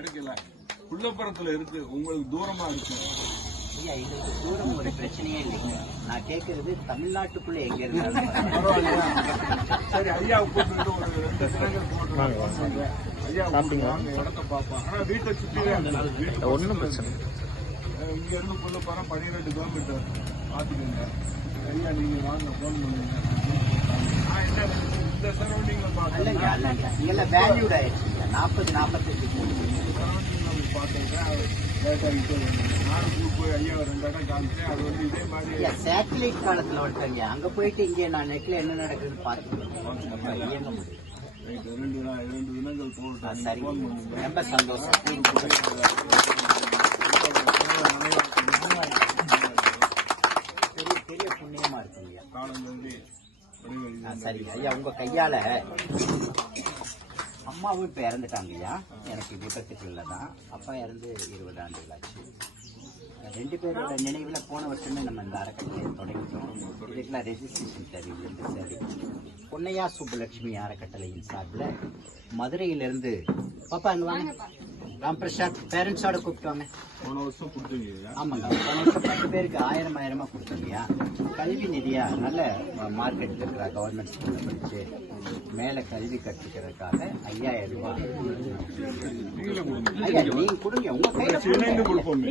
கிடைக்கல. புள்ளப்புறத்துல இருக்கு, உங்களுக்கு தூரமா இருக்கு. ஐயா, எங்களுக்கு தூரம் ஒரு பிரச்சனையே இல்லைங்க. நான் கேட்கறது தமிழ்நாட்டுக்குள்ள எங்க இருந்தாலும் பரவாயில்லையா? சரி, ஐயா கூப்பிட்டு ஒரு 2 தினங்கள் போட்டு ஐயா வாங்க, இடத்த பார்ப்போம். ஆனா வீட்டை சுற்றி ஒன்றும் பிரச்சனை. இங்க இருந்து புள்ளப்புறம் 12 கிலோமீட்டர் பாத்துக்கோங்க. ஐயா நீங்க வாங்க, போன் பண்ணுங்க. நான் என்ன இந்த சரௌண்டிங்ல பாக்கல, இங்கெல்லாம் வேல்யூட் ஆயிடுச்சுங்க. 40-45 சரௌண்டிங் பாத்துருக்கேன். நானும் போய் ஐயா 2 இடம் காமிச்சேன். அது வந்து இதே மாதிரி சேட்டலைட் காலத்துல வந்துட்டாங்க. அங்க போயிட்டு இங்கே நான் நெட்ல என்ன நடக்குதுன்னு பார்த்துக்கணும். இயங்க முடியும். 2 தினங்கள் போட்டு சரி, ரொம்ப சந்தோஷம். பெரிய புண்ணியமா இருக்குங்க. சரி ஐயா, உங்க கையால அம்மாவும் இப்ப இறந்துட்டாங்க ஐயா. எனக்கு விபத்துக்குள்ள தான் அப்பா இறந்து 20 ஆண்டுகள் ஆச்சு. 2 பேரோட நினைவுல போன வருஷமே நம்ம இந்த அறக்கட்டளை தொடங்கிட்டோம். இதுக்கெல்லாம் ரெஜிஸ்ட்ரேஷன் தேவையில்லை. சரி, பொன்னையா சுப்புலட்சுமி அறக்கட்டளையின் சார்பில் மதுரையிலிருந்து பாப்பா அங்க வாங்க. ராம் பிரசாத் பேரண்ட்ஸோட கூப்பிட்டோங்க. போன வருஷம் கொடுத்தீங்க. ஆமாங்க, போன வருஷம் 10 பேருக்கு 1000 கொடுத்தோங்கய்யா. கல்வி நிதியா நல்ல மார்க் எடுத்துருக்கிறா. கவர்மெண்ட் ஸ்கூல்ல படிச்சு மேல கல்வி கற்றுக்கிறதுக்காக 5000 ரூபாய் ஐயா நீங்க கொடுங்க. உங்க கையில கொடுப்போம்.